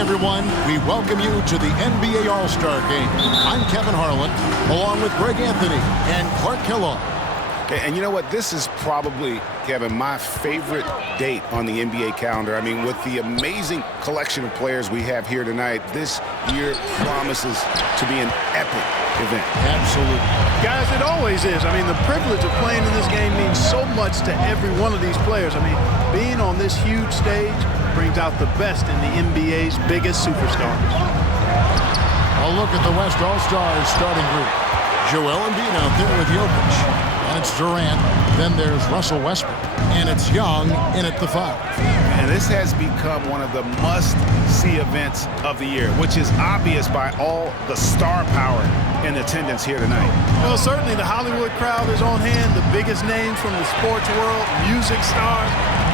everyone. We welcome you to the NBA All-Star Game. I'm Kevin Harlan, along with Greg Anthony and Clark Kellogg. And you know what? This is probably, Kevin, my favorite date on the NBA calendar. I mean, with the amazing collection of players we have here tonight, this year promises to be an epic event. Absolutely. Guys, it always is. I mean, the privilege of playing in this game means so much to every one of these players. I mean, being on this huge stage brings out the best in the NBA's biggest superstars. A look at the West All-Stars starting group. Joel Embiid out there with Jokic. And it's Durant. Then there's Russell Westbrook. And it's Young in at the 5. And this has become one of the must-see events of the year, which is obvious by all the star power in attendance here tonight. Well, certainly the Hollywood crowd is on hand, the biggest names from the sports world, music stars.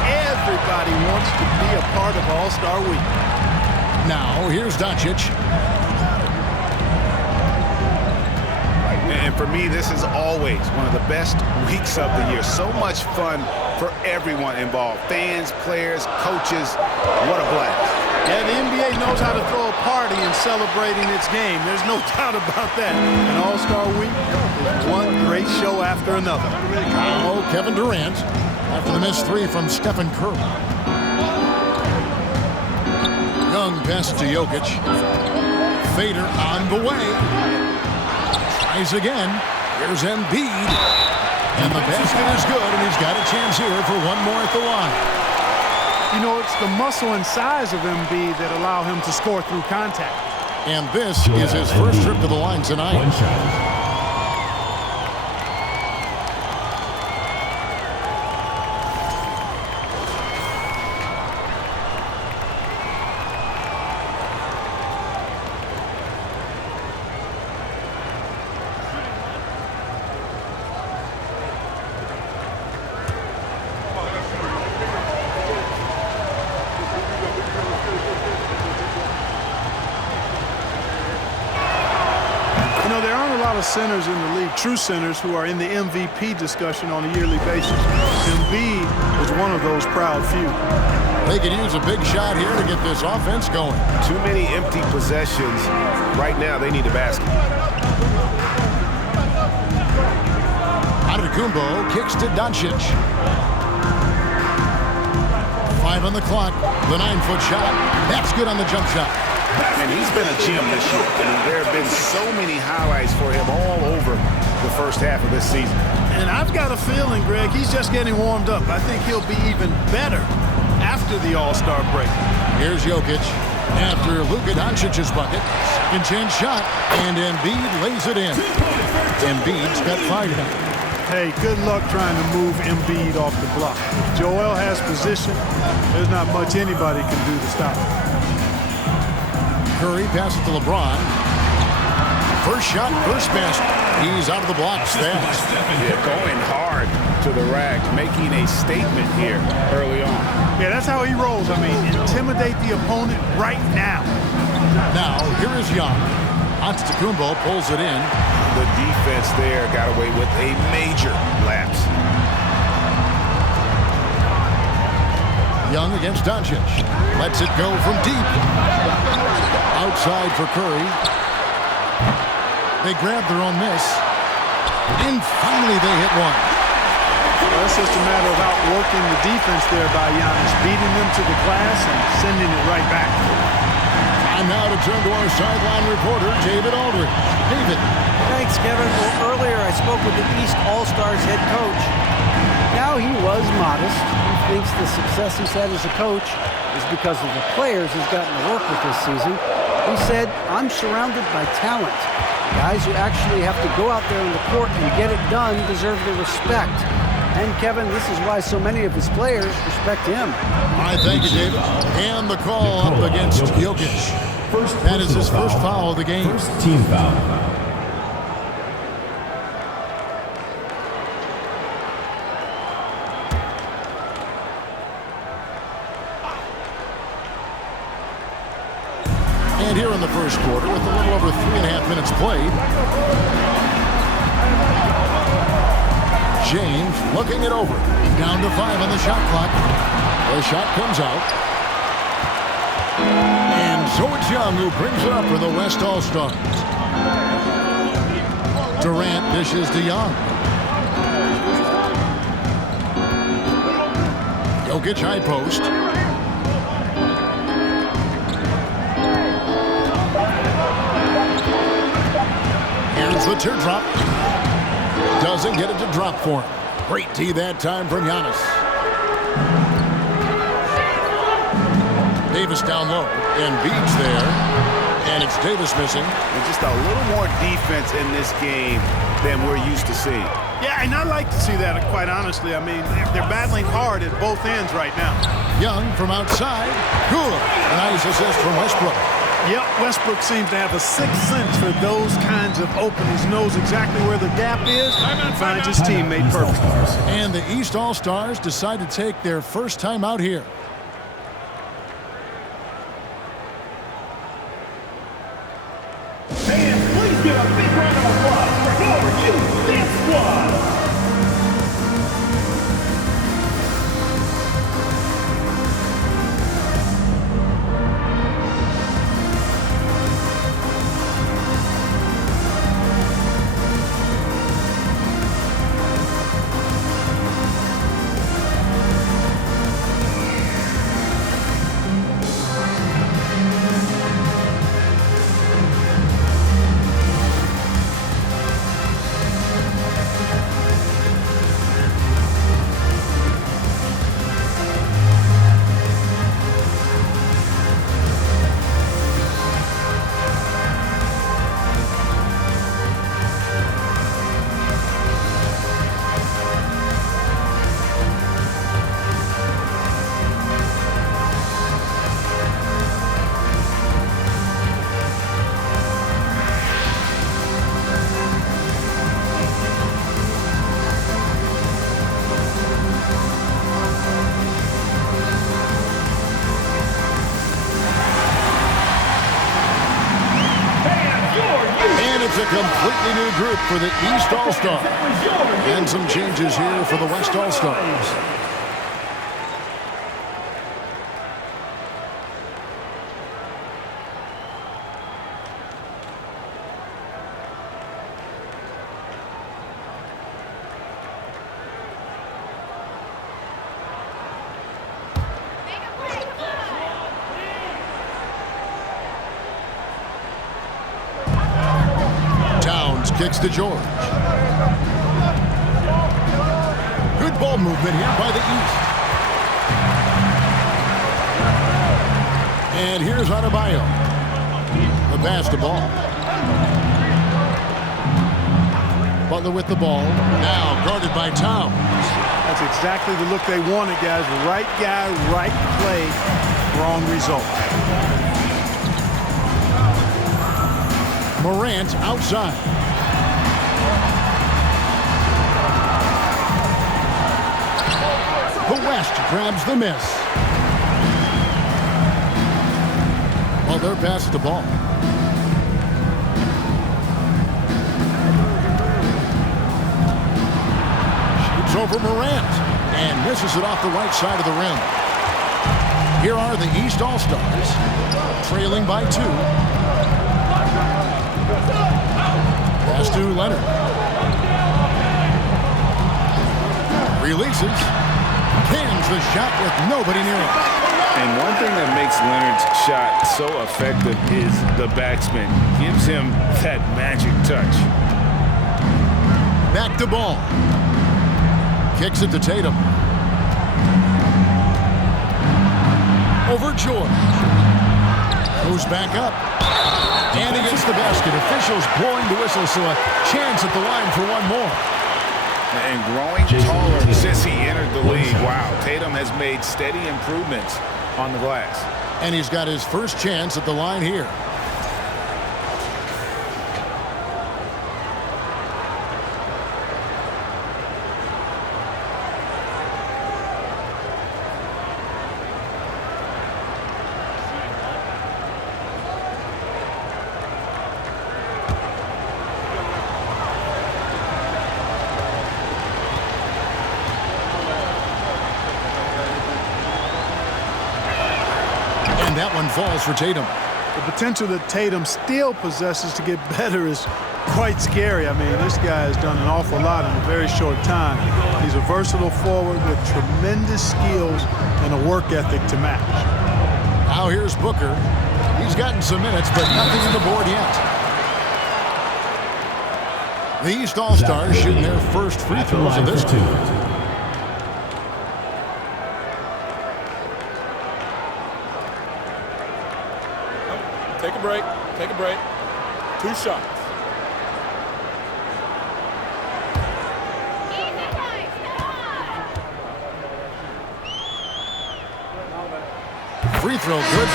Everybody wants to be a part of All-Star Week. Now, here's Doncic. And for me, this is always one of the best weeks of the year. So much fun for everyone involved. Fans, players, coaches. What a blast. Yeah, the NBA knows how to throw a party in celebrating its game. There's no doubt about that. And All-Star Week is one great show after another. Oh, Kevin Durant after the missed 3 from Stephen Curry. Young pass to Jokic. Fader on the way. Tries again. Here's Embiid. And the basket is good, and he's got a chance here for one more at the line. You know, it's the muscle and size of Embiid that allow him to score through contact. And this is his first trip to the line tonight. Centers in the league, true centers who are in the MVP discussion on a yearly basis. Embiid is one of those proud few. They could use a big shot here to get this offense going. Too many empty possessions. Right now, they need a basket. Antetokounmpo kicks to Doncic. 5 on the clock. The 9-foot shot. That's good on the jump shot. And he's been a gem this year. I mean, there have been so many highlights for him all over the first half of this season. And I've got a feeling, Greg, he's just getting warmed up. I think he'll be even better after the All-Star break. Here's Jokic after Luka Doncic's bucket. Second chance shot, and Embiid lays it in. Embiid's got 5 now. Hey, good luck trying to move Embiid off the block. If Joel has position, there's not much anybody can do to stop him. Curry passes to LeBron. First shot, first basket. He's out of the blocks fast. Yeah, going hard to the rack, making a statement here early on. Yeah, that's how he rolls. I mean, intimidate the opponent right now. Now, here is Young. Antetokounmpo pulls it in. The defense there got away with a major lapse. Young against Doncic. Lets it go from deep. Outside for Curry. They grab their own miss. And finally they hit one. Well, it's just a matter of outworking the defense there by Giannis, beating them to the glass and sending it right back. Time now to turn to our sideline reporter, David Aldridge. David. Thanks, Kevin. Well, earlier I spoke with the East All-Stars head coach. Now he was modest. He thinks the success he's had as a coach is because of the players he's gotten to work with this season. He said, I'm surrounded by talent. Guys who actually have to go out there on the court and get it done deserve the respect. And, Kevin, this is why so many of his players respect him. All right, thank you, David. And the call up against Jokic. That is his first foul of the game. First team foul. And here in the first quarter, with a little over 3.5 minutes played, James looking it over. Down to 5 on the shot clock. The shot comes out. And So it's Young who brings it up for the West All-Stars. Durant dishes to Young. Jokic high post. Here's the teardrop. Doesn't get it to drop for him. Great D that time from Giannis. Davis down low. Embiid's there. And it's Davis missing. And just a little more defense in this game than we're used to seeing. Yeah, and I like to see that, quite honestly. I mean, they're battling hard at both ends right now. Young from outside. Good. A nice assist from Westbrook. Yep, Westbrook seems to have a sixth sense for those kinds of openings, knows exactly where the gap is, and finds his teammate perfect. And the East All-Stars decide to take their first time out here. Fans, please give a big round of applause for your Dance Squad. A completely new group for the East All-Stars. And some changes here for the West All-Stars. Kicks to George. Good ball movement here by the East. And here's Adebayo. The pass to Ball. Butler with the ball. Now guarded by Towns. That's exactly the look they wanted, guys. Right guy, right play, wrong result. Morant outside. The West grabs the miss. Butler passes the ball. Shoots over Morant and misses it off the right side of the rim. Here are the East All-Stars, trailing by 2. Pass to Leonard. Releases. Cans the shot with nobody near him. And one thing that makes Leonard's shot so effective is the backspin. Gives him that magic touch. Back to Ball. Kicks it to Tatum. Over George. Goes back up. And he gets the basket. Officials blowing the whistle, so a chance at the line for one more. And growing taller since he entered the league. Wow, Tatum has made steady improvements on the glass. And he's got his first chance at the line here. That one falls for Tatum. The potential that Tatum still possesses to get better is quite scary. I mean, this guy has done an awful lot in a very short time. He's a versatile forward with tremendous skills and a work ethic to match. Now here's Booker. He's gotten some minutes, but nothing on the board yet. The East All-Stars shooting their first free throws of this quarter. Take a break. Take a break. 2 shots. Free throw good.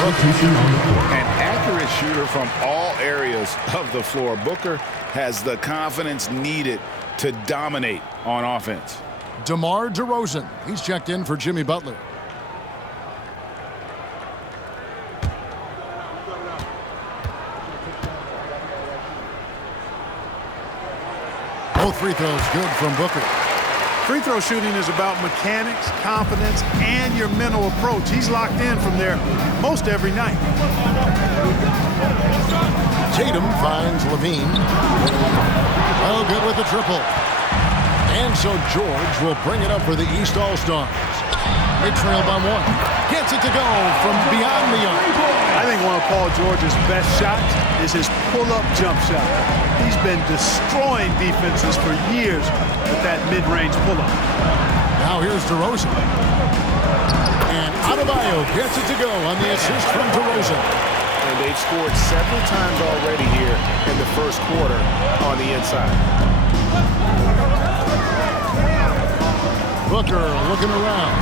An accurate shooter from all areas of the floor. Booker has the confidence needed to dominate on offense. DeMar DeRozan. He's checked in for Jimmy Butler. Both free throws good from Booker. Free throw shooting is about mechanics, confidence, and your mental approach. He's locked in from there most every night. Tatum finds Levine. Oh, good with the triple. And so George will bring it up for the East All-Stars. They trail by 1. Gets it to go from beyond the arc. I think one of Paul George's best shots is his pull-up jump shot. He's been destroying defenses for years with that mid-range pull-up. Now here's DeRozan. And Adebayo gets it to go on the assist from DeRozan. And they've scored several times already here in the first quarter on the inside. Booker looking around.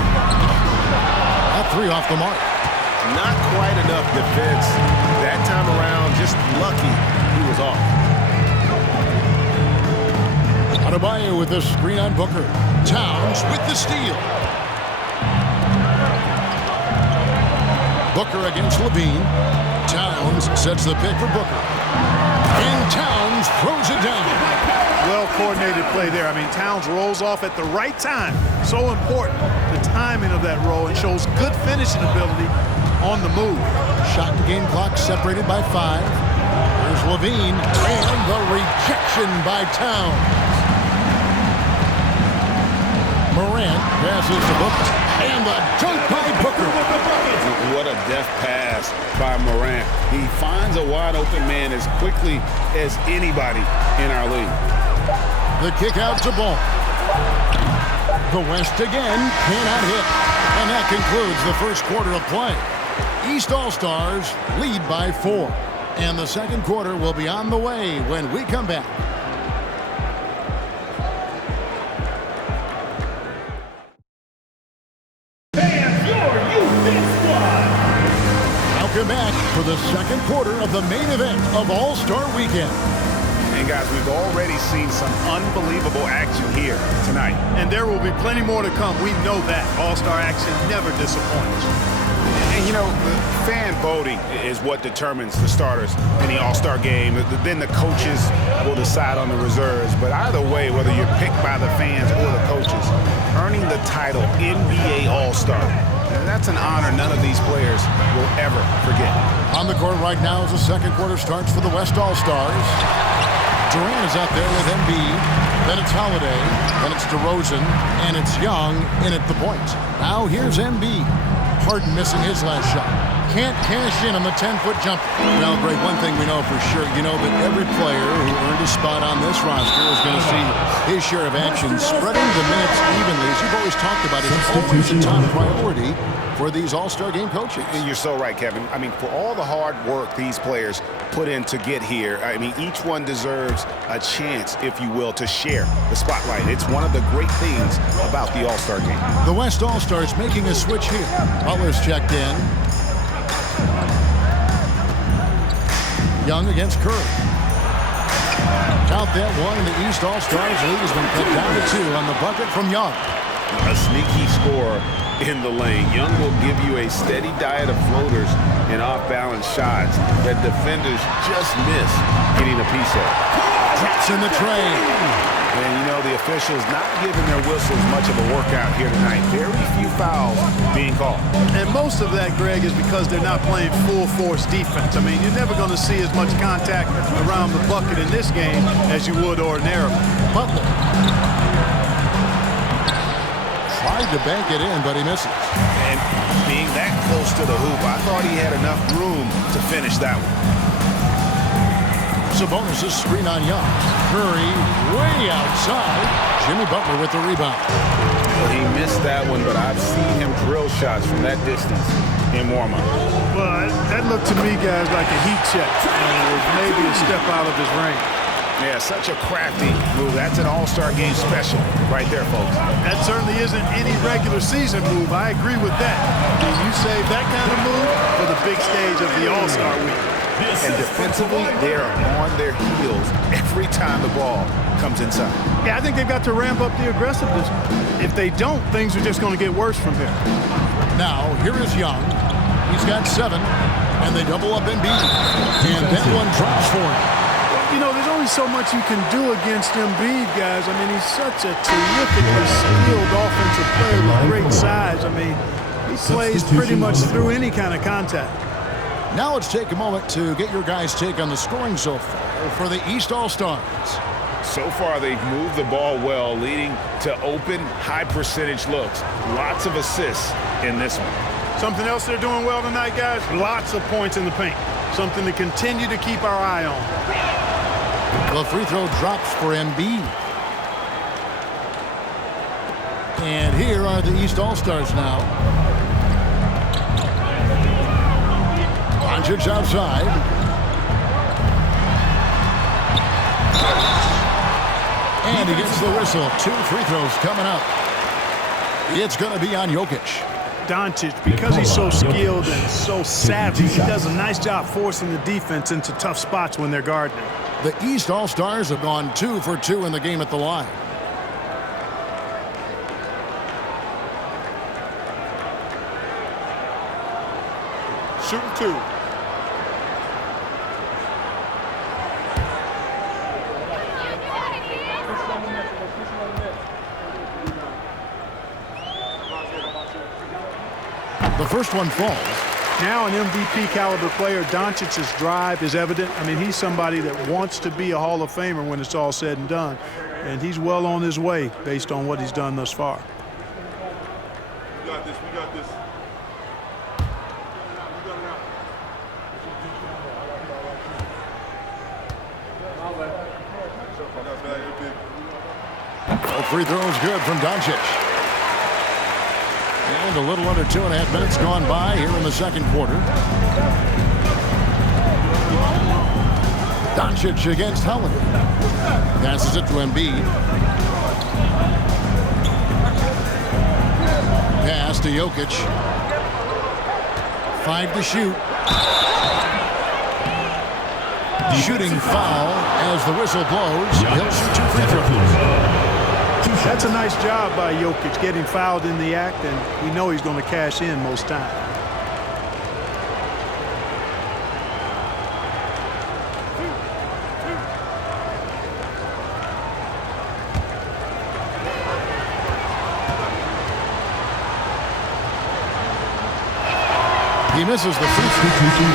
That 3 off the mark. Not quite enough defense that time around. Just lucky he was off. Adebayo with the screen on Booker. Towns with the steal. Booker against Levine. Towns sets the pick for Booker. And Towns throws it down. Well-coordinated play there. I mean, Towns rolls off at the right time. So important, the timing of that roll, and shows good finishing ability on the move. Shot and game clock separated by 5. There's Levine, and the rejection by Towns. Morant passes to Booker, and the dunk by Booker. What a deft pass by Morant. He finds a wide-open man as quickly as anybody in our league. The kick out to Ball. The West again cannot hit. And that concludes the first quarter of play. East All-Stars lead by 4. And the second quarter will be on the way when we come back. Welcome back for the second quarter of the main event of All-Star Weekend. And guys, we've already seen some unbelievable action here tonight. And there will be plenty more to come. We know that. All-Star action never disappoints. And you know, fan voting is what determines the starters in the All-Star game. Then the coaches will decide on the reserves. But either way, whether you're picked by the fans or the coaches, earning the title NBA All-Star, that's an honor none of these players will ever forget. On the court right now as the second quarter starts for the West All-Stars. Durant is out there with Embiid. Then it's Holiday. Then it's DeRozan. And it's Young in at the point. Now here's Embiid. Harden missing his last shot. Can't cash in on the 10-foot jumper. Well, Greg, one thing we know for sure, you know that every player who earned a spot on this roster is going to see his share of action. Spreading the minutes evenly, as you've always talked about, is always a top priority for these All-Star game coaches. And you're so right, Kevin. I mean, for all the hard work these players put in to get here, I mean, each one deserves a chance, if you will, to share the spotlight. It's one of the great things about the All-Star game. The West All-Stars making a switch here. Butler's checked in. Young against Curry. Count that one. The East All-Stars lead has been cut down to 2 on the bucket from Young. A sneaky scorer in the lane. Young will give you a steady diet of floaters and off-balance shots that defenders just miss getting a piece of. Drops in the tray. And, you know, the officials not giving their whistles much of a workout here tonight. Very few fouls being called. And most of that, Greg, is because they're not playing full-force defense. I mean, you're never going to see as much contact around the bucket in this game as you would ordinarily. Butler tried to bank it in, but he misses. And being that close to the hoop, I thought he had enough room to finish that one. Sabonis' screen on Young. Curry way outside. Jimmy Butler with the rebound. Well, he missed that one, but I've seen him drill shots from that distance in warm-up. Well, that looked to me, guys, like a heat check. And it was maybe a step out of his range. Yeah, such a crafty move. That's an all-star game special right there, folks. That certainly isn't any regular season move. I agree with that. I mean, you save that kind of move for the big stage of the All-Star week. And defensively, they are on their heels every time the ball comes inside. Yeah, I think they've got to ramp up the aggressiveness. If they don't, things are just going to get worse from here. Now, here is Young. He's got 7, and they double up Embiid. And that one drops for him. You know, there's only so much you can do against Embiid, guys. I mean, he's such a terrifically skilled offensive player with great size. I mean, he plays pretty much through any kind of contact. Now let's take a moment to get your guys' take on the scoring so far for the East All-Stars. So far, they've moved the ball well, leading to open, high-percentage looks. Lots of assists in this one. Something else they're doing well tonight, guys, lots of points in the paint. Something to continue to keep our eye on. The free throw drops for Embiid. And here are the East All-Stars now. Doncic outside. And he gets the whistle. 2 free throws coming up. It's going to be on Jokic. Doncic, because he's so skilled and so savvy, he does a nice job forcing the defense into tough spots when they're guarding him. The East All-Stars have gone 2 for 2 in the game at the line. Shooting 2. The first one falls. Now an MVP caliber player, Doncic's drive is evident. I mean, he's somebody that wants to be a Hall of Famer when it's all said and done. And he's well on his way based on what he's done thus far. We got this. We got this. Free throws good from Doncic. And a little under 2.5 minutes gone by here in the second quarter. Doncic against Holiday. Passes it to Embiid. Pass to Jokic. 5 to shoot. Shooting foul as the whistle blows. He'll shoot 2 free throws. That's a nice job by Jokic getting fouled in the act, and we know he's going to cash in most times. He misses the free throw.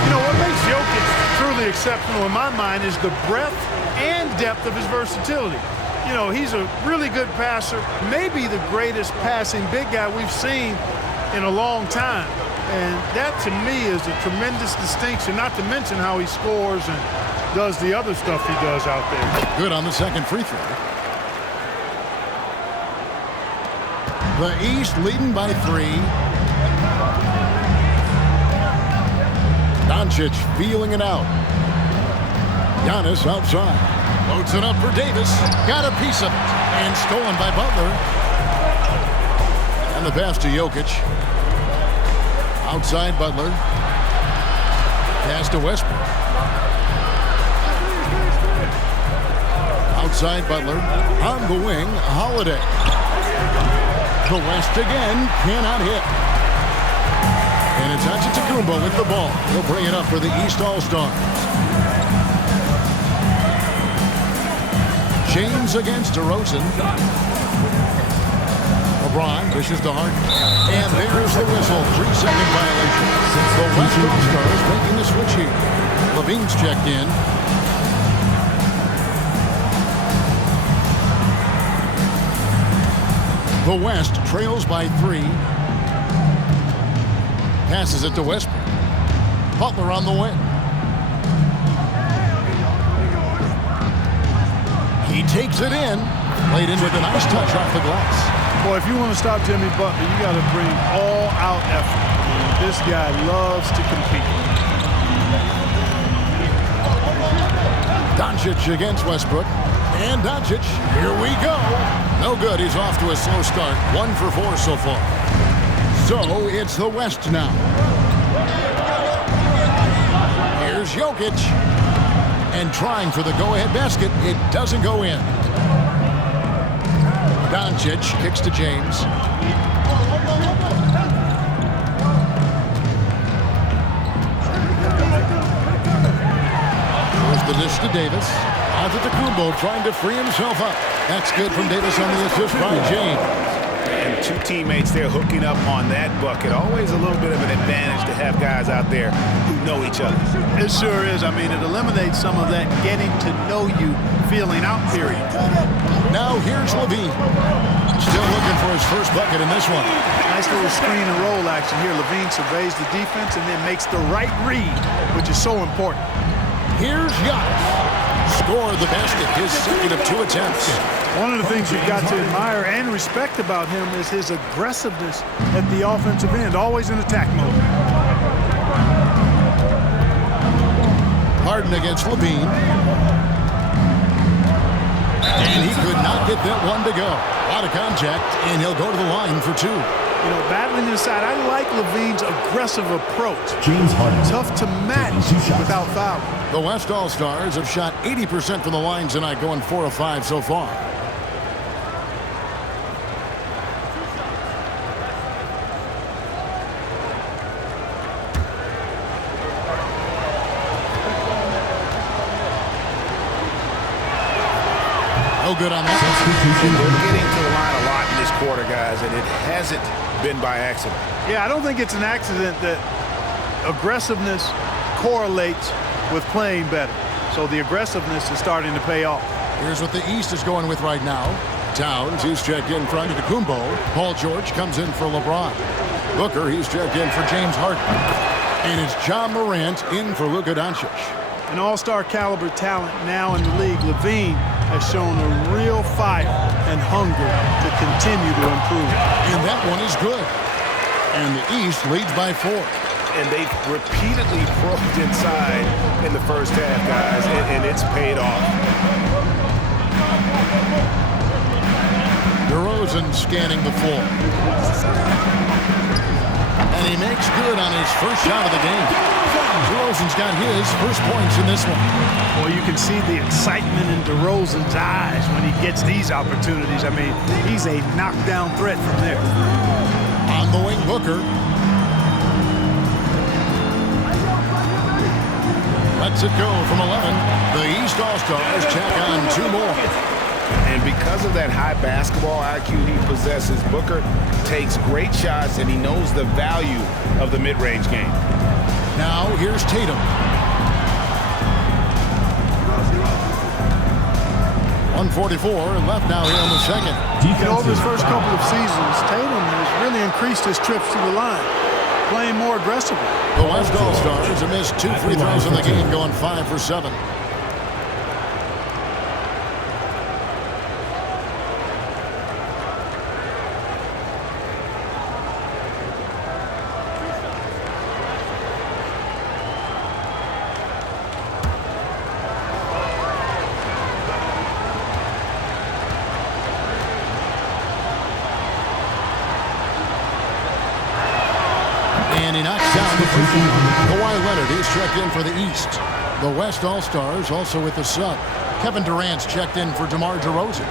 You know, what makes Jokic truly exceptional in my mind is the breadth and depth of his versatility. You know, he's a really good passer, maybe the greatest passing big guy we've seen in a long time. And that, to me, is a tremendous distinction, not to mention how he scores and does the other stuff he does out there. Good on the second free throw. The East leading by 3. Doncic feeling it out. Giannis outside. Loads it up for Davis. Got a piece of it. And stolen by Butler. And the pass to Jokic. Outside Butler. Pass to Westbrook. Outside Butler. On the wing, Holiday. The West again. Cannot hit. And it's Antetokounmpo with the ball. He'll bring it up for the East All-Stars. James against DeRozan. LeBron pushes to Harden. And there's the whistle. 3-second violation. The West All-Stars making the switch here. Levine's checked in. The West trails by 3. Passes it to Westbrook. Butler on the wing. He takes it in. Played in with a nice touch off the glass. Boy, if you want to stop Jimmy Butler, you got to bring all-out effort. This guy loves to compete. Doncic against Westbrook. And Doncic, here we go. No good. He's off to a slow start. 1 for 4 so far. So it's the West now. Here's Jokic. And trying for the go-ahead basket. It doesn't go in. Doncic kicks to James. There's the dish to Davis. Antetokounmpo trying to free himself up. That's good from Davis on the assist by James. And 2 teammates there hooking up on that bucket. Always a little bit of an advantage to have guys out there who know each other. It sure is. I mean, it eliminates some of that getting to know you feeling out period. Now here's Levine. Still looking for his first bucket in this one. Nice little screen and roll action here. Levine surveys the defense and then makes the right read, which is so important. Here's Giannis. Scored the basket, his second of 2 attempts. One of the things you've got to admire and respect about him is his aggressiveness at the offensive end, always in attack mode. Harden against Levine. And he could not get that one to go. A lot of contact, and he'll go to the line for 2. You know, battling inside, I like Levine's aggressive approach. James Harden. Tough to match without fouling. The West All-Stars have shot 80% from the line tonight, going 4 of 5 so far. No good on that. They're getting to the line a lot in this quarter, guys, and it hasn't been by accident. Yeah, I don't think it's an accident that aggressiveness correlates with playing better. So the aggressiveness is starting to pay off. Here's what the East is going with right now. Towns, he's checked in for Antetokounmpo. Paul George comes in for LeBron. Booker, he's checked in for James Harden. And it's John Morant in for Luka Doncic. An all-star caliber talent now in the league. Levine has shown a real fire and hunger to continue to improve. And that one is good. And the East leads by 4. And they've repeatedly probed inside in the first half, guys, and it's paid off. DeRozan scanning the floor. And he makes good on his first shot of the game. DeRozan's got his first points in this one. Well, you can see the excitement in DeRozan's eyes when he gets these opportunities. I mean, he's a knockdown threat from there. On the wing, Booker. Lets it go from 11. The East All-Stars check on 2 more. And because of that high basketball IQ he possesses, Booker takes great shots, and he knows the value of the mid-range game. Now here's Tatum. 1:44 left now here in the second. Over his first couple of seasons, Tatum has really increased his trips to the line, playing more aggressively. The West All-Stars have missed 2 free throws in the game, going 5 for 7. And he knocks down the first one. Kawhi Leonard, he's checked in for the East. The West All-Stars also with the sub. Kevin Durant's checked in for DeMar DeRozan.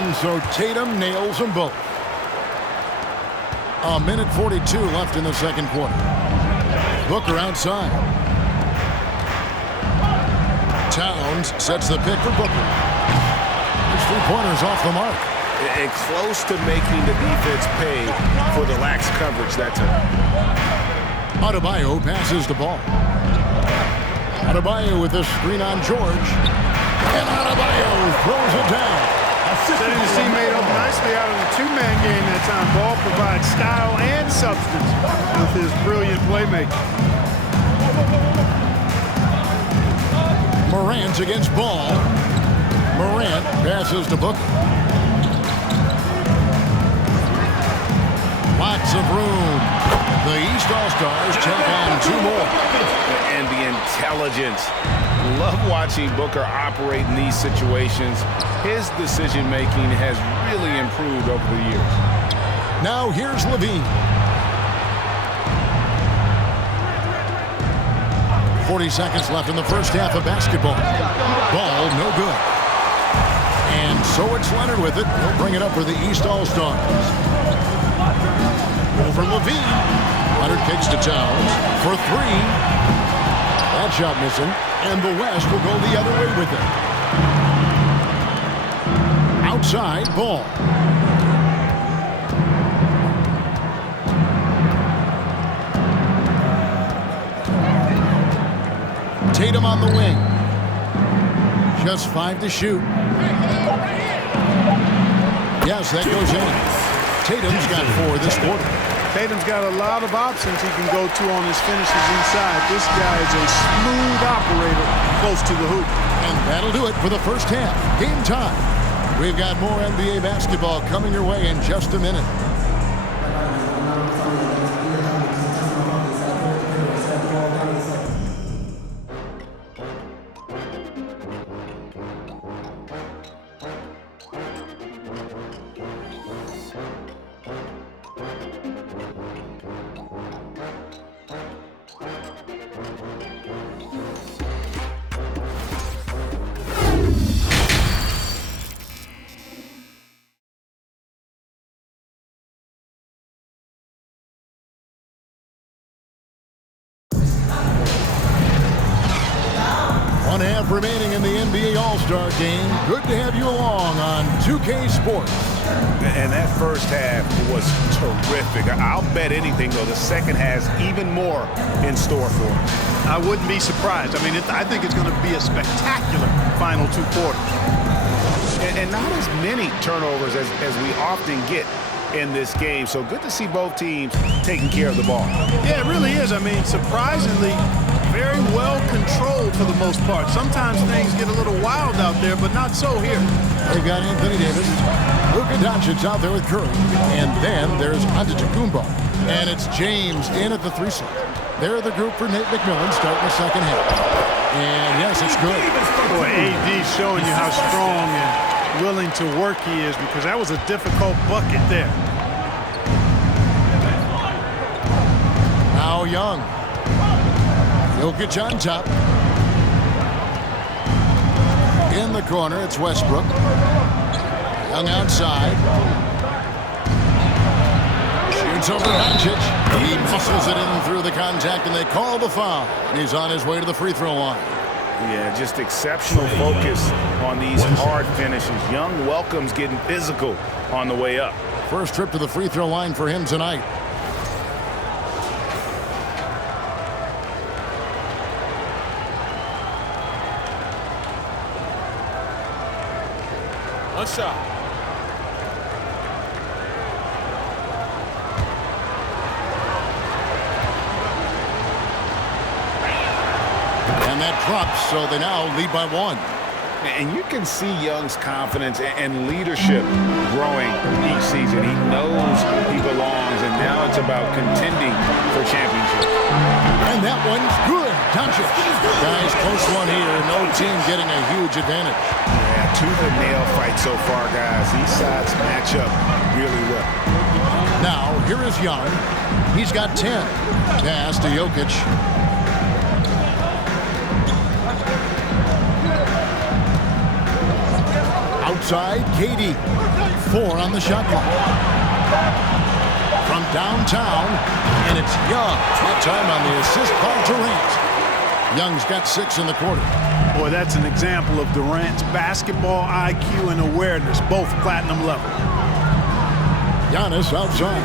And so Tatum nails them both. 1:42 left in the second quarter. Booker outside. Towns sets the pick for Booker. His three-pointers off the mark. And close to making the defense pay for the lax coverage that time. Adebayo passes the ball. Adebayo with a screen on George. And Adebayo throws it down. Setting his teammate up nicely out of the two-man game that time. Ball provides style and substance with his brilliant playmaking. Morant against Ball. Morant passes to Booker. Lots of room. The East All-Stars check on two more. And the intelligence. Love watching Booker operate in these situations. His decision-making has really improved over the years. Now here's Levine. 40 seconds left in the first half of basketball. Ball, no good. And so it's Leonard with it. He'll bring it up for the East All-Stars. Over Levine. Leonard kicks to Towns for three. That shot missing. And the West will go the other way with it. Outside, Ball. Tatum on the wing. Just 5 to shoot. Yes, that goes in. Tatum's got 4 this quarter. Tatum's got a lot of options he can go to on his finishes inside. This guy is a smooth operator close to the hoop. And that'll do it for the first half. Game time. We've got more NBA basketball coming your way in just a minute. One half remaining in the NBA All-Star Game. Good to have you along on 2K Sports. And that first half was terrific. I'll bet anything, though, the second has even more in store for him. I wouldn't be surprised. I mean, I think it's going to be a spectacular final 2 quarters. And not as many turnovers as we often get in this game. So good to see both teams taking care of the ball. Yeah, it really is. I mean, surprisingly, very well controlled for the most part. Sometimes things get a little wild out there, but not so here. They've got Anthony Davis, Luka Doncic out there with Curry, and then there's Antetokounmpo. And it's James in at the 3 slot. They're the group for Nate McMillan starting the second half. And yes, it's good. Boy, AD showing you how strong and willing to work he is, because that was a difficult bucket there. Now Young. Jokic on top. In the corner, it's Westbrook. Young outside. Shoots over Doncic. He muscles it in through the contact, and they call the foul. And he's on his way to the free throw line. Yeah, just exceptional focus on these hard finishes. Young welcomes getting physical on the way up. First trip to the free throw line for him tonight. One shot. And that drops, so they now lead by 1. And you can see Young's confidence and leadership growing each season. He knows he belongs, and now it's about contending for championship. And that one's good. Doncic. Guys, close one here. No team getting a huge advantage. Yeah, tooth and nail fight so far, guys. These sides match up really well. Now, here is Young. He's got 10. Pass to Jokic. side, Katie. 4 on the shot clock. From downtown, and it's Young. That time on the assist by Durant. Young's got 6 in the quarter. Boy, that's an example of Durant's basketball IQ and awareness, both platinum level. Giannis outside.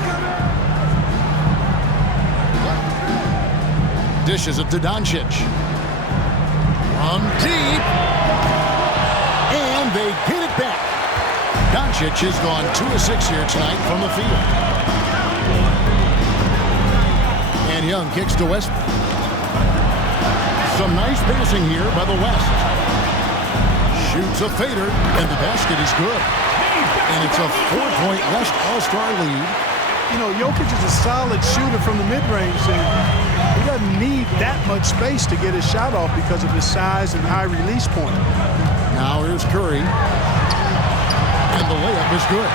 Dishes it to Doncic. From deep. And they get it back. Doncic has gone 2 of 6 here tonight from the field. And Young kicks to Westbrook. Some nice passing here by the West. Shoots a fader, and the basket is good. And it's a 4-point West All-Star lead. You know, Jokic is a solid shooter from the mid-range, and he doesn't need that much space to get his shot off because of his size and high release point. Now here's Curry. And the layup is good.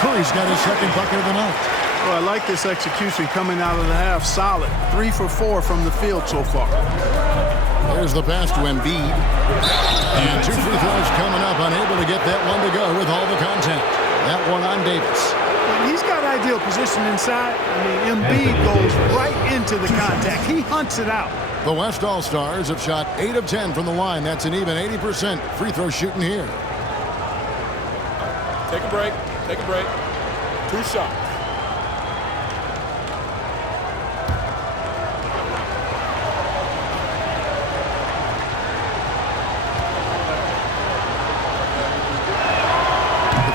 Curry's got his second bucket of the night. Well, I like this execution coming out of the half. Solid. 3 for 4 from the field so far. There's the pass to Embiid. And 2 free throws coming up. Unable to get that one to go with all the contact. That one on Davis. But he's got ideal position inside. I mean, Embiid goes right into the contact. He hunts it out. The West All-Stars have shot 8 of 10 from the line. That's an even 80% free throw shooting here. Take a break. Take a break. 2 shots.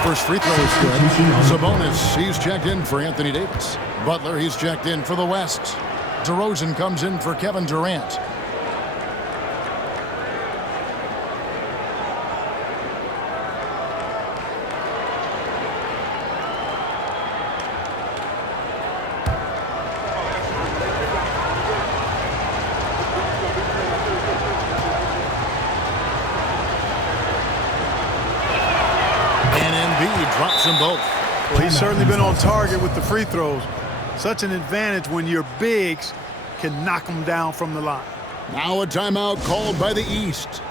First free throw is good. Sabonis, he's checked in for Anthony Davis. Butler, he's checked in for the West. DeRozan comes in for Kevin Durant. Drops them both. Well, he's certainly been on target with the free throws. Such an advantage when your bigs can knock them down from the line. Now a timeout called by the East.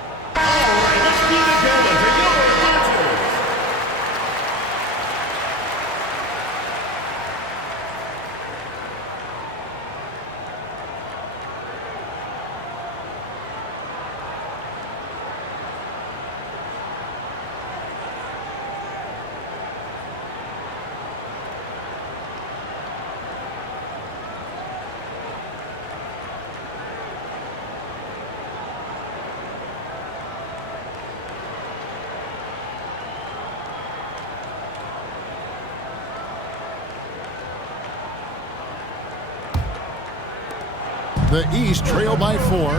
The East trail by 4.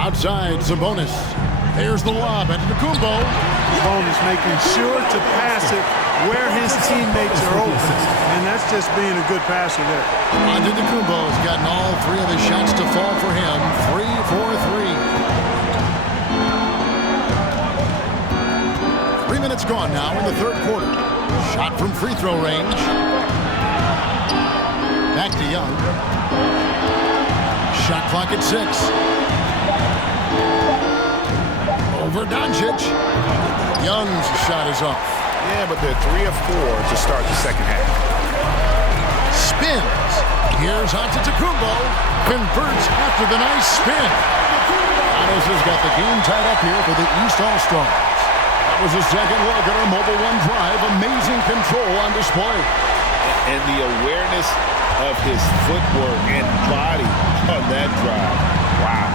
Outside, Sabonis. There's the lob at Antetokounmpo. Sabonis making sure to pass it where his teammates are open. And that's just being a good passer there. Antetokounmpo's gotten all 3 of his shots to fall for him. 3 for 3. 3 minutes gone now in the third quarter. Shot from free throw range. Back to Young. Shot clock at 6. Over Doncic. Young's shot is off. Yeah, but they're 3 of 4 to start the second half. Spins. Here's Antetokounmpo. Converts after the nice spin. Giannis has got the game tied up here for the East All-Stars. That was a second look at our Mobile One drive. Amazing control on display. And the awareness of his footwork and body on that drive. Wow.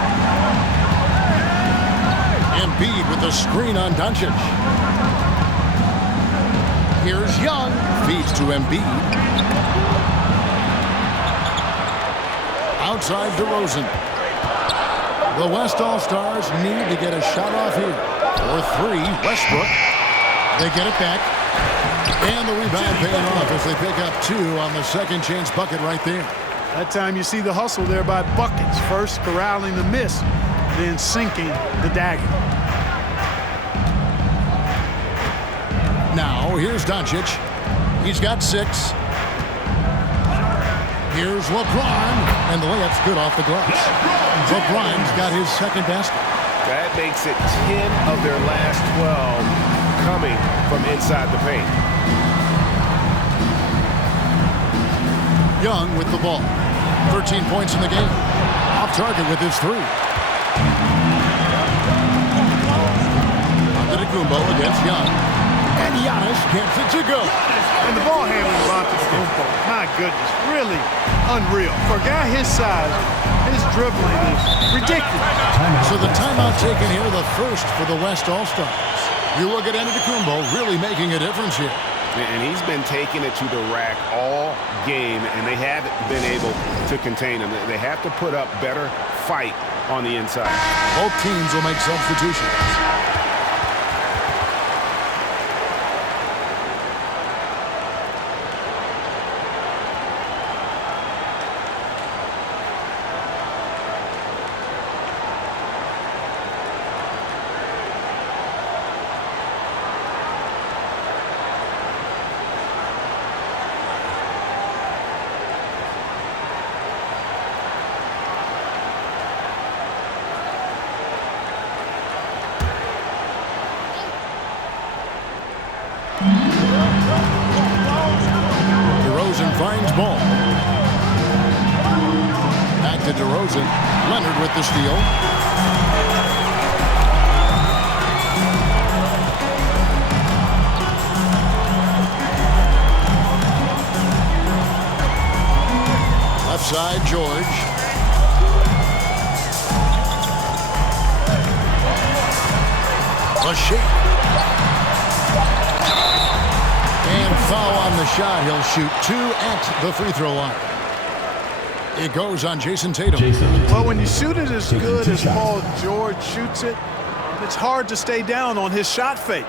Embiid with the screen on Doncic. Here's Young. Feeds to Embiid. Outside DeRozan. The West All-Stars need to get a shot off here. 4-3, Westbrook. They get it back. And the rebound paying off as they pick up 2 on the second chance bucket right there. That time you see the hustle there by buckets. First corralling the miss, then sinking the dagger. Now here's Doncic. He's got 6. Here's LeBron. And the layup's good off the glass. LeBron's got his second basket. That makes it 10 of their last 12 coming from inside the paint. Young with the ball. 13 points in the game. Off target with his three. Antetokounmpo against Young. And Giannis gets it to go. And the ball handling of Antetokounmpo, my goodness, really unreal. For a guy his size, his dribbling is ridiculous. So the timeout taken here, the first for the West All-Stars. You look at Antetokounmpo really making a difference here. And he's been taking it to the rack all game, and they haven't been able to contain him. They have to put up better fight on the inside. Both teams will make substitutions. DeRozan finds ball. Back to DeRozan. Leonard with the steal. Left side, George. A shake. And foul on the shot. He'll shoot 2 at the free throw line. It goes on Jason Tatum. Well, when you shoot it as good as Paul George shoots it, it's hard to stay down on his shot fake.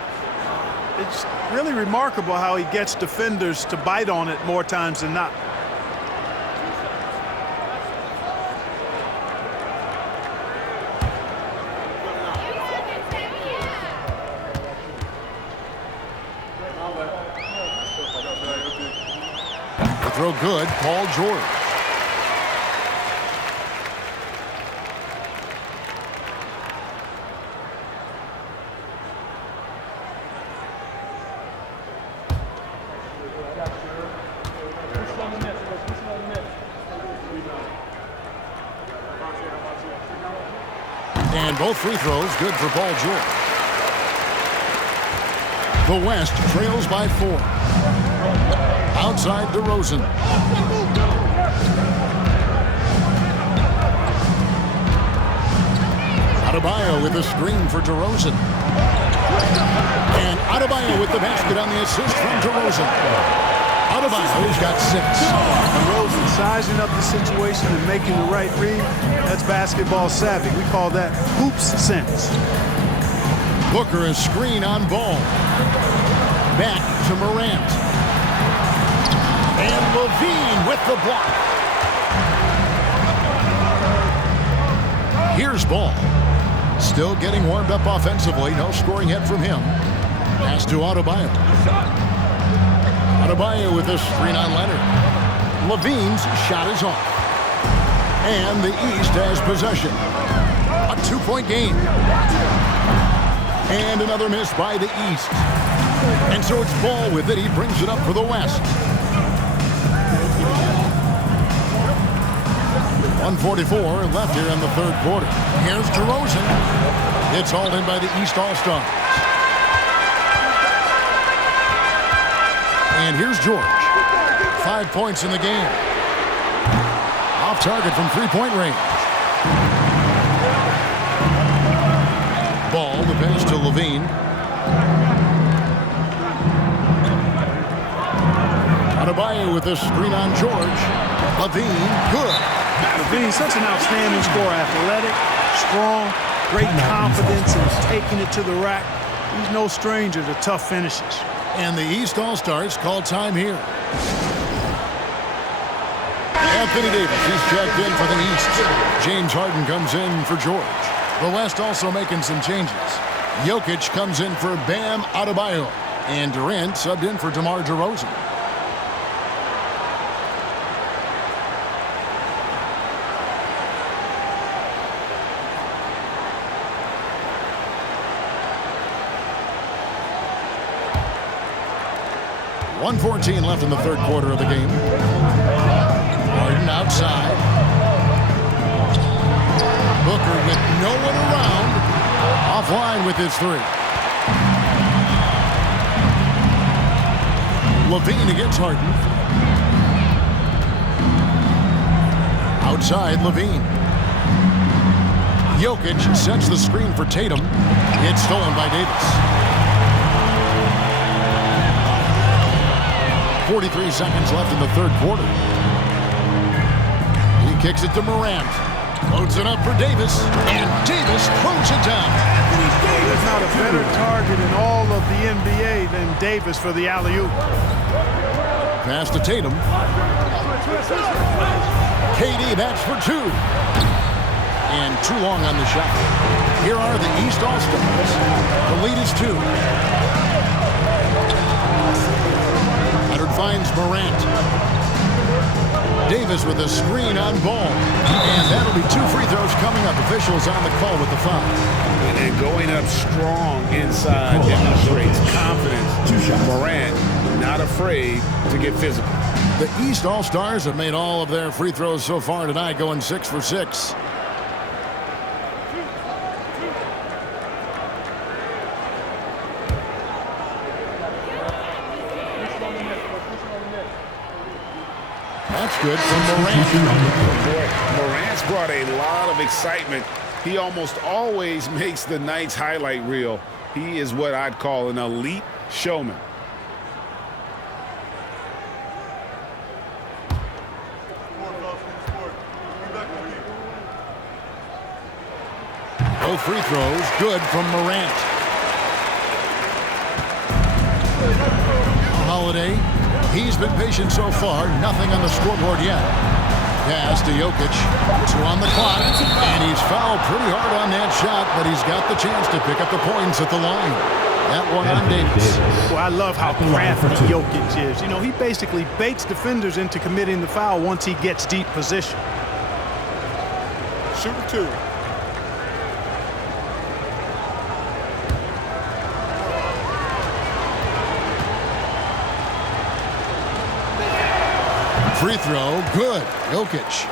It's really remarkable how he gets defenders to bite on it more times than not. The throw good, Paul George. And both free throws good for Paul George. The West trails by 4. Outside DeRozan. Adebayo with a screen for DeRozan. And Adebayo with the basket on the assist from DeRozan. Adebayo's got 6. DeRozan sizing up the situation and making the right read. That's basketball savvy. We call that hoops sense. Booker a screen on ball. Back to Morant. And Levine with the block. Here's Ball. Still getting warmed up offensively. No scoring yet from him. Pass to Adebayo. Adebayo with a screen on Leonard. Levine's shot is off. And the East has possession. A 2-point game. And another miss by the East. And so it's Ball with it. He brings it up for the West. 1:44 left here in the third quarter. Here's DeRozan. It's hauled in by the East All-Stars. And here's George. 5 points in the game. Off target from three-point range. Ball, the pass to Levine. Adebayo with a screen on George. Levine, good. Levine's such an outstanding scorer. Athletic, strong, great confidence in taking it to the rack. He's no stranger to tough finishes. And the East All-Stars call time here. Anthony Davis is checked in for the East. James Harden comes in for George. The West also making some changes. Jokic comes in for Bam Adebayo. And Durant subbed in for DeMar DeRozan. 1:14 left in the third quarter of the game. Harden outside. Booker with no one around. Offline with his three. LaVine against Harden. Outside, LaVine. Jokic sets the screen for Tatum. It's stolen by Davis. 43 seconds left in the third quarter. He kicks it to Morant. Loads it up for Davis. And Davis throws it down. There's not a better target in all of the NBA than Davis for the alley-oop. Pass to Tatum. KD bats for two. And too long on the shot. Here are the East All-Stars. The lead is 2. Leonard finds Morant. Davis with a screen on ball. And that'll be 2 free throws coming up. Officials on the call with the foul. And going up strong inside demonstrates confidence. Morant not afraid to get physical. The East All-Stars have made all of their free throws so far tonight, going 6 for 6. That's good from Morant. Morant's brought a lot of excitement. He almost always makes the night's highlight reel. He is what I'd call an elite showman. Both free throws good from Morant. Holiday, he's been patient so far. Nothing on the scoreboard yet. Pass to Jokic. 2 on the clock. And he's fouled pretty hard on that shot, but he's got the chance to pick up the points at the line. That one on Davis. Well, I love how crafty Jokic is. You know, he basically baits defenders into committing the foul once he gets deep position. Shooting 2. Free throw, good. Jokic.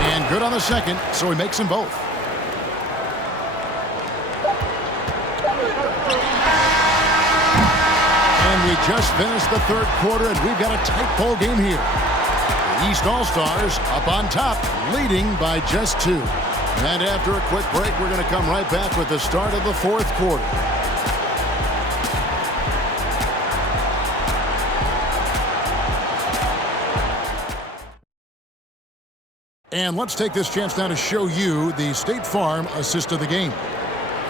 And good on the second, so he makes them both. We just finished the third quarter, and we've got a tight ball game here. The East All-Stars up on top, leading by just 2. And after a quick break, we're going to come right back with the start of the fourth quarter. And let's take this chance now to show you the State Farm assist of the game.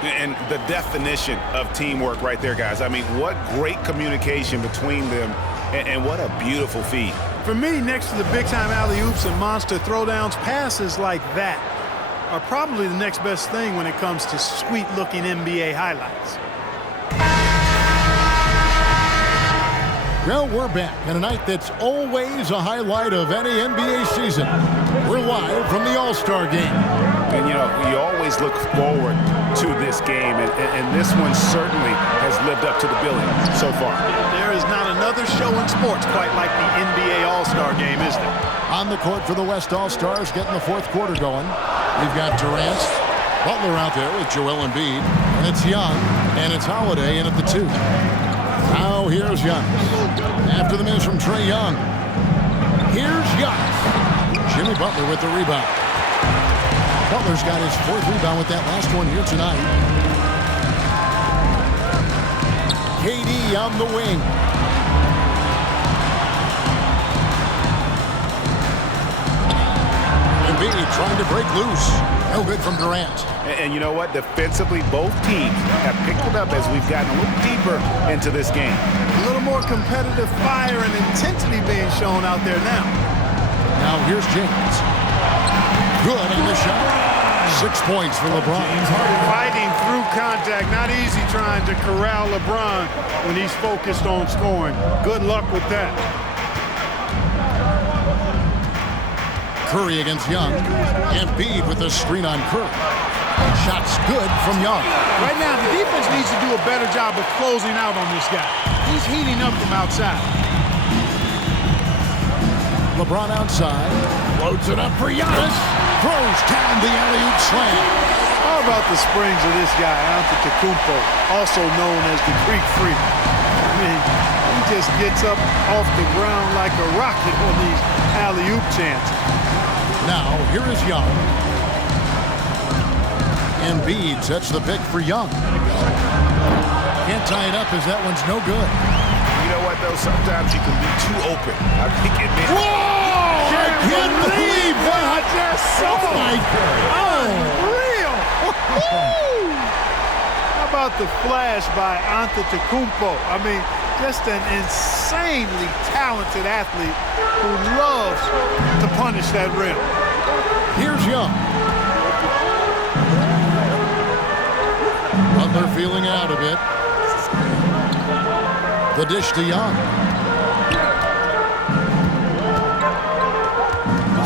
And the definition of teamwork right there, guys. I mean, what great communication between them, and what a beautiful feed. For me, next to the big-time alley-oops and monster throwdowns, passes like that are probably the next best thing when it comes to sweet-looking NBA highlights. Well, we're back in a night that's always a highlight of any NBA season. We're live from the All-Star game. And, you know, you always look forward to this game, and this one certainly has lived up to the billing so far. There is not another show in sports quite like the NBA All-Star game, is there? On the court for the West All-Stars, getting the fourth quarter going. We've got Durant, Butler out there with Joel Embiid, and it's Young, and it's Holiday in at the 2. Now here's Young. After the miss from Trae Young. Here's Young. Jimmy Butler with the rebound. Butler's got his 4th rebound with that last one here tonight. KD on the wing. Embiid trying to break loose. No good from Durant. And you know what? Defensively, both teams have picked it up as we've gotten a little deeper into this game. A little more competitive fire and intensity being shown out there now. Now here's James. Good on the shot. 6 points for LeBron. Fighting through contact. Not easy trying to corral LeBron when he's focused on scoring. Good luck with that. Curry against Young. Embiid with a screen on Curry. Shots good from Young. Right now, the defense needs to do a better job of closing out on this guy. He's heating up from outside. LeBron outside. Loads it up for Giannis. Throws down the alley-oop slam. How about the springs of this guy, Antetokounmpo, also known as the Greek Freak? I mean, he just gets up off the ground like a rocket on these alley-oop chances. Now, here is Young. Embiid sets the pick for Young. Can't tie it up as that one's no good. You know what, though? Sometimes you can be too open. I think it may. Whoa! I can't believe that! I just saw my God! Unreal! How about the flash by Antetokounmpo? I mean, just an insanely talented athlete who loves to punish that rim. Here's Young. Butler feeling out a bit. The dish to Young.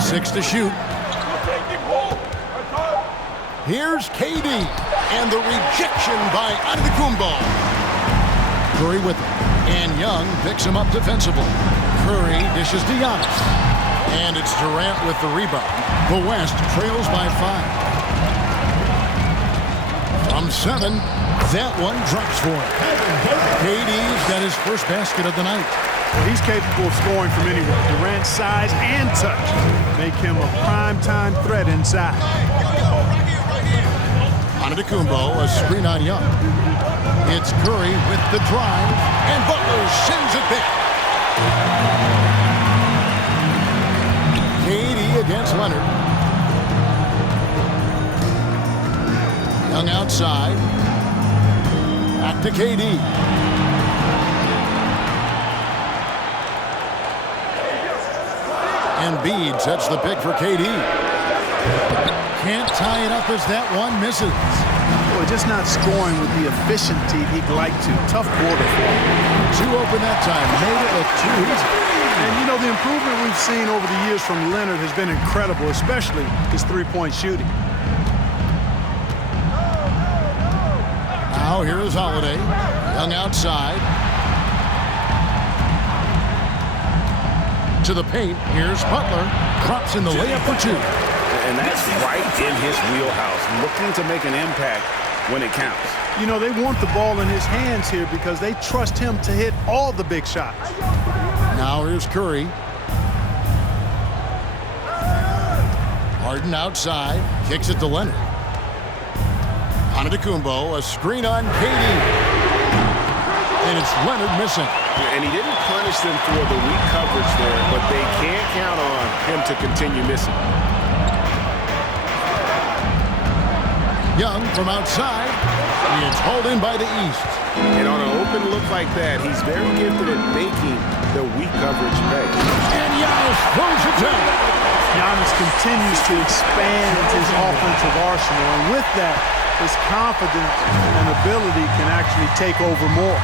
6 to shoot. Here's KD. And the rejection by Antetokounmpo. Curry with it. And Young picks him up defensively. Curry dishes to Giannis. And it's Durant with the rebound. The West trails by 5. From 7, that one drops for him. KD's got his first basket of the night. Well, he's capable of scoring from anywhere. Durant's size and touch make him a prime-time threat inside. Antetokounmpo, a screen on Young. It's Curry with the drive, and Butler sends it back. KD against Leonard. Young outside. Back to KD. Embiid sets the pick for KD. Can't tie it up as that one misses. Well, just not scoring with the efficiency he'd like to. Tough quarter for him. 2 open that time. Made it look too easy. And, you know, the improvement we've seen over the years from Leonard has been incredible, especially his three-point shooting. Now here is Holiday. Young outside. To the paint. Here's Butler. Drops in the layup for 2. And that's right in his wheelhouse. Looking to make an impact when it counts. You know, they want the ball in his hands here because they trust him to hit all the big shots. Now here's Curry. Harden outside. Kicks it to Leonard. Antetokounmpo, a screen on KD. And it's Leonard missing. And he didn't punish them for the weak coverage there, but they can't count on him to continue missing. Young from outside. It's hauled in by the East. And on an open look like that, he's very gifted at making the weak coverage pay. And Giannis throws it down. Giannis continues to expand his offensive arsenal, and with that, his confidence and ability can actually take over more.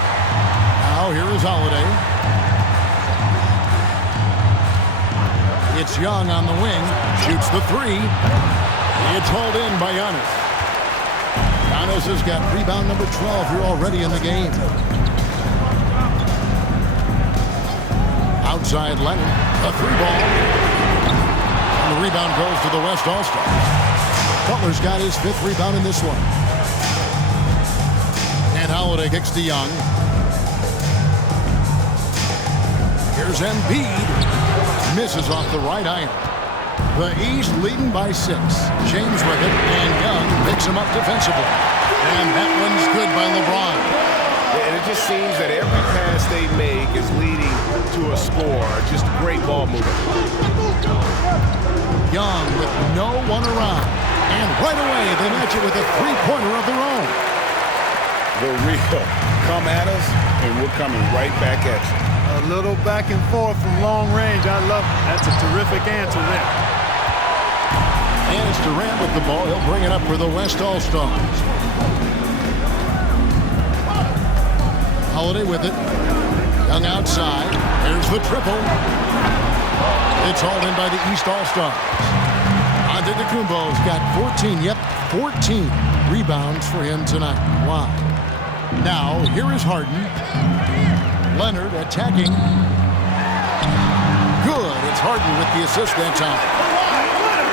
Now here is Holiday. It's Young on the wing. Shoots the 3. It's hauled in by Giannis. Giannis has got rebound number 12 here already in the game. Outside Leonard. A 3-ball. And the rebound goes to the West All-Stars. Butler's got his 5th rebound in this one. And Holiday kicks to Young. Here's Embiid. Misses off the right iron. The East leading by 6. James with it, and Young picks him up defensively. And that one's good by LeBron. And it just seems that every pass they make is leading to a score. Just great ball movement. Young with no one around. And right away, they match it with a 3-pointer of their own. The real. Come at us, and we're coming right back at you. A little back and forth from long range. I love it. That's a terrific answer there. And it's Durant with the ball. He'll bring it up for the West All-Stars. Holiday with it. Young outside. There's the triple. It's hauled in by the East All-Stars. Antetokounmpo's got 14. Yep, 14 rebounds for him tonight. Wow. Now, here is Harden. Leonard attacking. Good. It's Harden with the assist that time.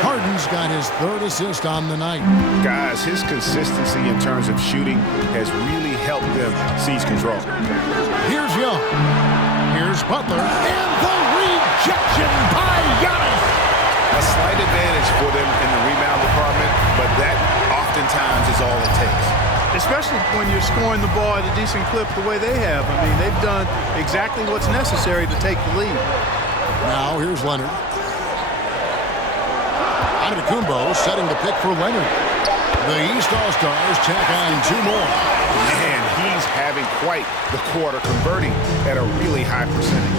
Harden's got his third assist on the night. Guys, his consistency in terms of shooting has really helped them seize control. Here's Young. Here's Butler. And the rejection by Giannis. A slight advantage for them in the rebound department, but that oftentimes is all it takes. Especially when you're scoring the ball at a decent clip the way they have. I mean, they've done exactly what's necessary to take the lead. Now here's Leonard. Antetokounmpo setting the pick for Leonard. The East All-Stars tack on 2 more. Man, he's having quite the quarter, converting at a really high percentage.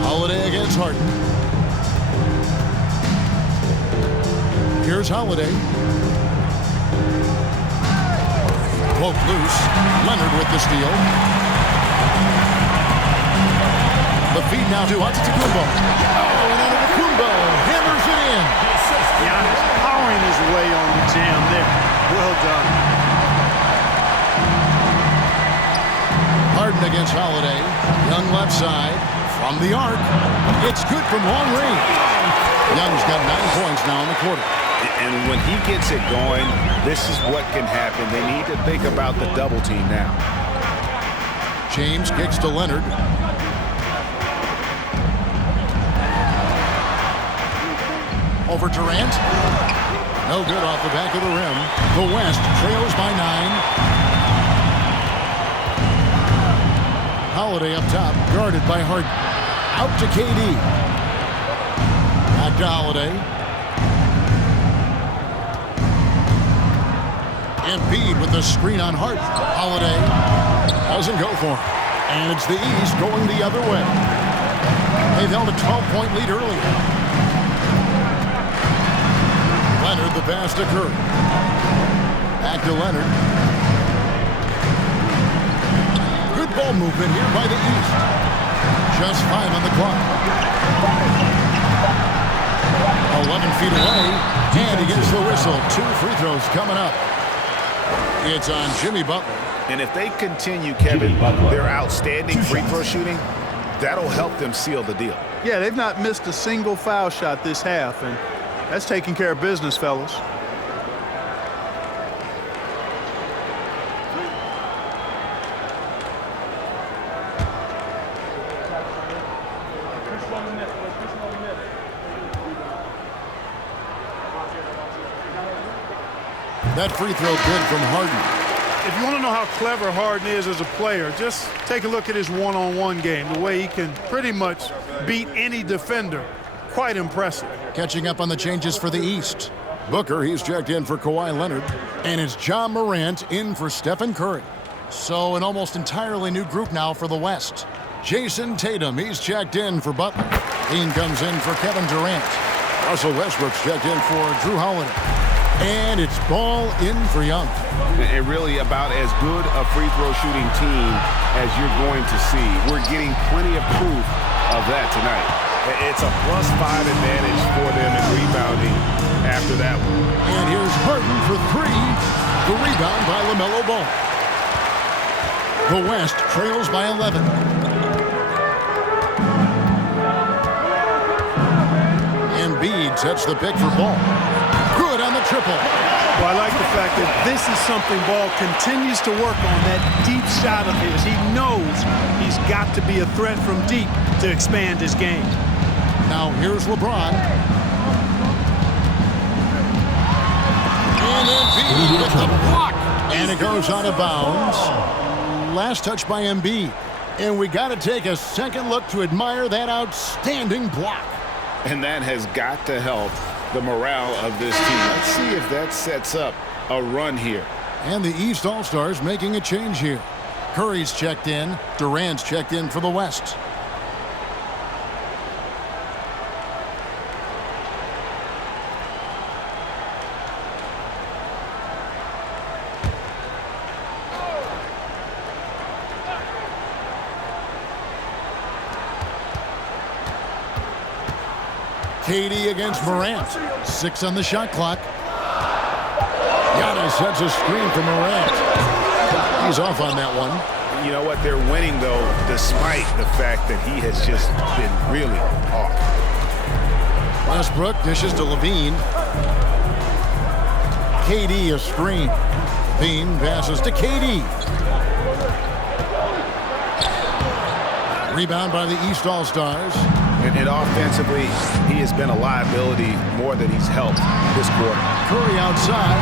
Holiday against Harden. Here's Holiday. Poke loose. Leonard with the steal. The feed now to Antetokounmpo. Oh, and Antetokounmpo hammers it in. Giannis powering his way on the jam there. Well done. Harden against Holiday. Young left side. From the arc. It's good from long range. Young's got 9 points now in the quarter. And when he gets it going, this is what can happen. They need to think about the double team now. James kicks to Leonard. Over Durant. No good off the back of the rim. The West trails by 9. Holiday up top, guarded by Harden. Out to KD. Back to Holiday. Embiid with the screen on Harden. Holiday doesn't go for him. And it's the East going the other way. They've held a 12-point lead earlier. Leonard, the pass to Curry. Back to Leonard. Good ball movement here by the East. Just 5 on the clock. 11 feet away. And he gets the whistle. 2 free throws coming up. It's on Jimmy Butler. And if they continue, Kevin, their outstanding free throw shooting, that'll help them seal the deal. Yeah, they've not missed a single foul shot this half, and that's taking care of business, fellas. That free throw good from Harden. If you want to know how clever Harden is as a player, just take a look at his one-on-one game, the way he can pretty much beat any defender. Quite impressive. Catching up on the changes for the East. Booker, he's checked in for Kawhi Leonard. And it's John Morant in for Stephen Curry. So an almost entirely new group now for the West. Jason Tatum, he's checked in for Butler. Dean comes in for Kevin Durant. Russell Westbrook's checked in for Drew Holiday. And it's ball in for Young. And really about as good a free throw shooting team as you're going to see. We're getting plenty of proof of that tonight. It's a +5 advantage for them in rebounding after that one. And here's Harden for 3. The rebound by LaMelo Ball. The West trails by 11. Embiid sets the pick for Ball. Good on the triple. Well, I like the fact that this is something Ball continues to work on, that deep shot of his. He knows he's got to be a threat from deep to expand his game. Now here's LeBron. And Embiid with the block. And it goes out of bounds. Last touch by Embiid. And we got to take a second look to admire that outstanding block. And that has got to help the morale of this team. Let's see if that sets up a run here. And the East All-Stars making a change here. Curry's checked in. Durant's checked in for the West. KD against Morant. 6 on the shot clock. Giannis sets a screen for Morant. He's off on that one. You know what? They're winning, though, despite the fact that he has just been really off. Westbrook dishes to Levine. KD a screen. Levine passes to KD. Rebound by the East All-Stars. And offensively, he has been a liability more than he's helped this quarter. Curry outside.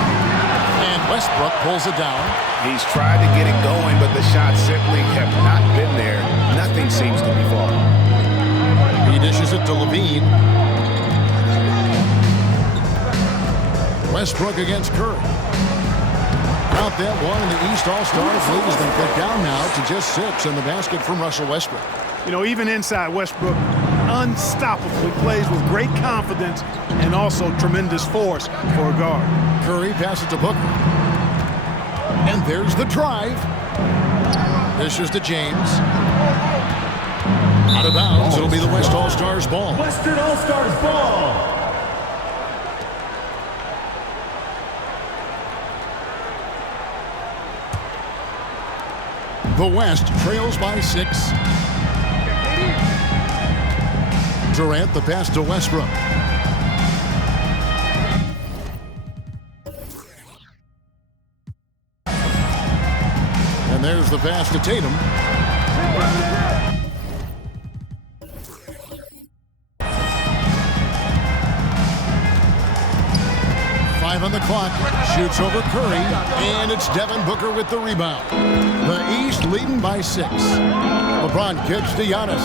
And Westbrook pulls it down. He's tried to get it going, but the shots simply have not been there. Nothing seems to be falling. He dishes it to Levine. Westbrook against Curry. Out that one, and the East All-Stars lead has been cut down now to just 6 in the basket from Russell Westbrook. You know, even inside, Westbrook, unstoppable. He plays with great confidence and also tremendous force for a guard. Curry passes to Booker. And there's the drive. Dishes to James. Out of bounds, it'll be the West All-Stars ball. Western All-Stars ball. The West trails by 6. Durant the pass to Westbrook. And there's the pass to Tatum. On the clock, shoots over Curry, and it's Devin Booker with the rebound. The East leading by 6. LeBron kicks to Giannis.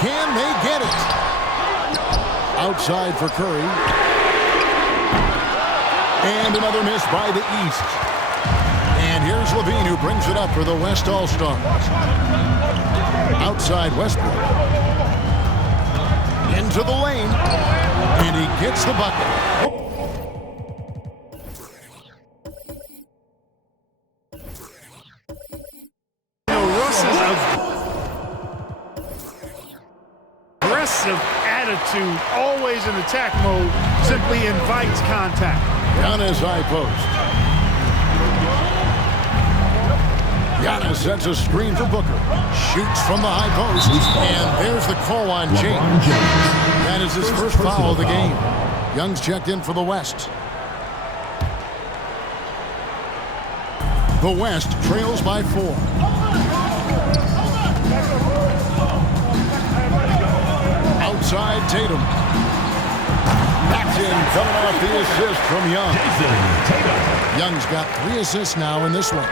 Can they get it? Outside for Curry. And another miss by the East. And here's Levine, who brings it up for the West All-Stars. Outside Westbrook. Into the lane, and he gets the bucket. You know, Russ's aggressive attitude, always in attack mode, simply invites contact. Giannis high post. Giannis sets a screen for Booker. Shoots from the high post. And there's the call on James. That is his first foul of the game. Young's checked in for the West. The West trails by 4. Outside Tatum. Back in, coming off the assist from Young. Young's got 3 assists now in this one.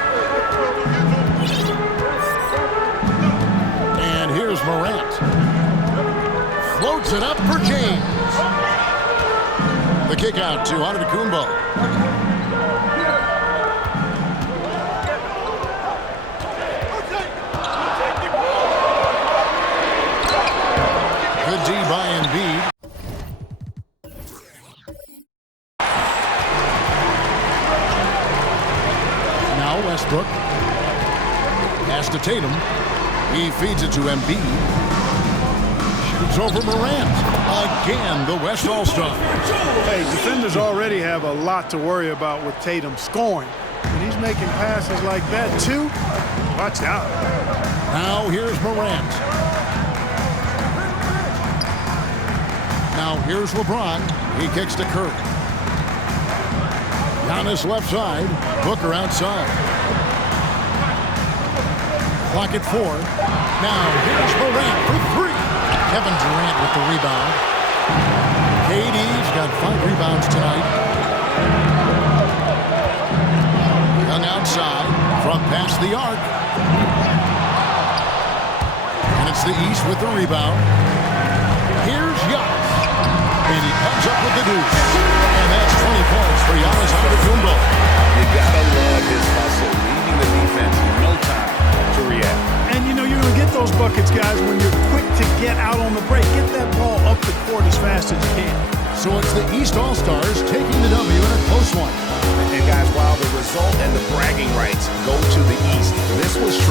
And here's Morant. Floats it up for James. The kick out to Antetokounmpo. Good D by Embiid. Now Westbrook. Pass to Tatum. He feeds it to Embiid. Shoots over Morant. Again, the West All-Star. Hey, defenders already have a lot to worry about with Tatum scoring. When he's making passes like that, too, watch out. Now here's Morant. Now here's LeBron. He kicks to Curry. Giannis left side. Booker outside. Clock at 4. Now here's Morant for 3. Kevin Durant with the rebound. KD's got 5 rebounds tonight. Young outside from past the arc. And it's the East with the rebound. Here's Giannis. And he comes up with the deuce. And that's 20 points for Giannis Antetokounmpo. You gotta love his hustle, leading the defense, no time to react. And, you know, you're going to get those buckets, guys, when you're quick to get out on the break. Get that ball up the court as fast as you can. So it's the East All-Stars taking the W in a close one. And, guys, while the result and the bragging rights go to the East, this was